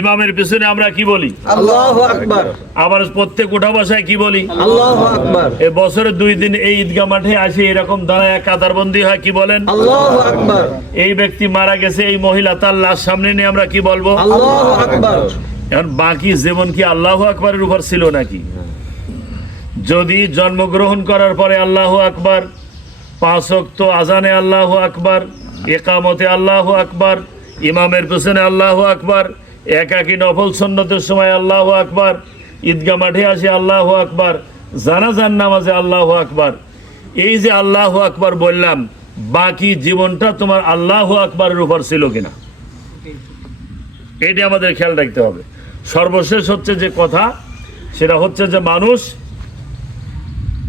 ইমামের পিছনে আমরা কি বলি? আল্লাহু আকবার। আবার প্রত্যেক উঠা বসায় কি বলি? আল্লাহু আকবার। এ বছরে দুই দিন এই ঈদগাহ মাঠে আসে এরকম দাঁড়ায় কাতারবন্দি হয় কি বলেন? আল্লাহু আকবার। এই ব্যক্তি মারা গেছে এই মহিলা তার লাশ সামনে নিয়ে আমরা কি বলব? আল্লাহু আকবার। এখন বাকি জীবন কি আল্লাহ আকবরের উপর ছিল নাকি? যদি জন্মগ্রহণ করার পরে আল্লাহ আকবার পাঁচ অক্ত আজানে আল্লাহ আকবার একামতে আল্লাহ আকবার ইমামের পেছনে আল্লাহ আকবার একাকি নফল সন্ন্যতের সময় আল্লাহ আকবার ঈদগাহ মাঠে আসে আল্লাহ আকবার জানাজান নামাজে আল্লাহ আকবার। এই যে আল্লাহ আকবার বললাম বাকি জীবনটা তোমার আল্লাহ আকবরের উপর ছিল কিনা? এটি আমাদের খেয়াল রাখতে হবে। সর্বশেষ হচ্ছে যে কথা সেটা হচ্ছে যে মানুষ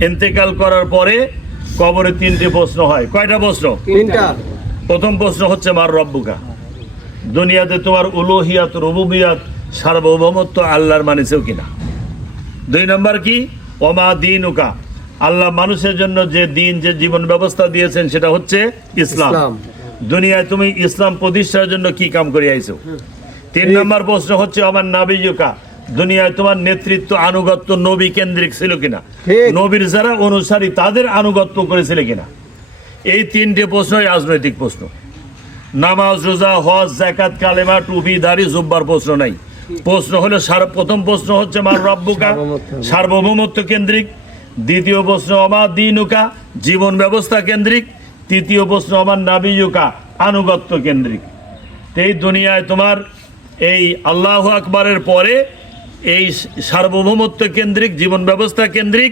ইন্তেকাল করার পরে কবরে তিনটি প্রশ্ন হয়। কয়টা প্রশ্ন? তিনটা। প্রথম প্রশ্ন হচ্ছে মার রব্বুকা? দুনিয়াতে তোমার উলোহিয়াত রুবুবিয়াত সার্বভৌমত্ব আল্লাহর মানেছেও কিনা? দুই নম্বর কি? ওমা দিন উকা আল্লাহ মানুষের জন্য যে দিন যে জীবন ব্যবস্থা দিয়েছেন সেটা হচ্ছে ইসলাম। দুনিয়ায় তুমি ইসলাম প্রতিষ্ঠার জন্য কি কাম করে আইছো? তিন নম্বর প্রশ্ন হচ্ছে আমার নাবিযুকা। দুনিয়ায় তোমার নেতৃত্ব আনুগত্য নবী কেন্দ্রিক ছিল কিনা? নবীর যারা অনুসারী তাদের আনুগত্য করেছিল কিনা? এই তিনটে প্রশ্নই রাজনৈতিক প্রশ্ন। নামাজ রোজা হজ জাকাত কালেমা টুপি দাড়ি জুব্বার প্রশ্ন নাই। প্রশ্ন হলো প্রথম প্রশ্ন হচ্ছে মার রব্বুকা? সার্বভৌমত্ব। সার্বভৌমত্ব কেন্দ্রিক। দ্বিতীয় প্রশ্ন আমার দিনুকা? জীবন ব্যবস্থা কেন্দ্রিক। তৃতীয় প্রশ্ন আমার নাবিয়ুকা? আনুগত্য কেন্দ্রিক। এই দুনিয়ায় তোমার এই আল্লাহ আকবরের পরে এই সার্বভৌমত্ব কেন্দ্রিক জীবন ব্যবস্থা কেন্দ্রিক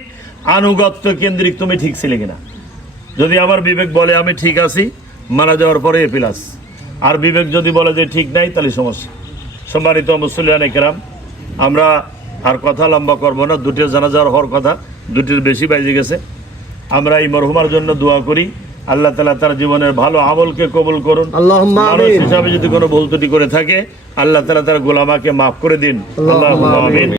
আনুগত্য কেন্দ্রিক তুমি ঠিক ছিলে কিনা? যদি আমার বিবেক বলে আমি ঠিক আছি মারা যাওয়ার পরে এ প্লাস আর বিবেক যদি বলে যে ঠিক নাই তাহলে সমস্যা। সম্মানিত মুসলিয়ান কেরাম আমরা আর কথা লম্বা করব না দুটির জানাজার হওয়ার কথা দুটির বেশি বাইজে গেছে। আমরা এই মরহুমার জন্য দোয়া করি আল্লাহ তালা তার জীবনের ভালো আমলকে কবুল করুন। মানুষ হিসাবে যদি কোনো ভুল ত্রুটি করে থাকে আল্লাহ তালা তার গোলামাকে মাফ করে দিন। আল্লাহ। আমিন।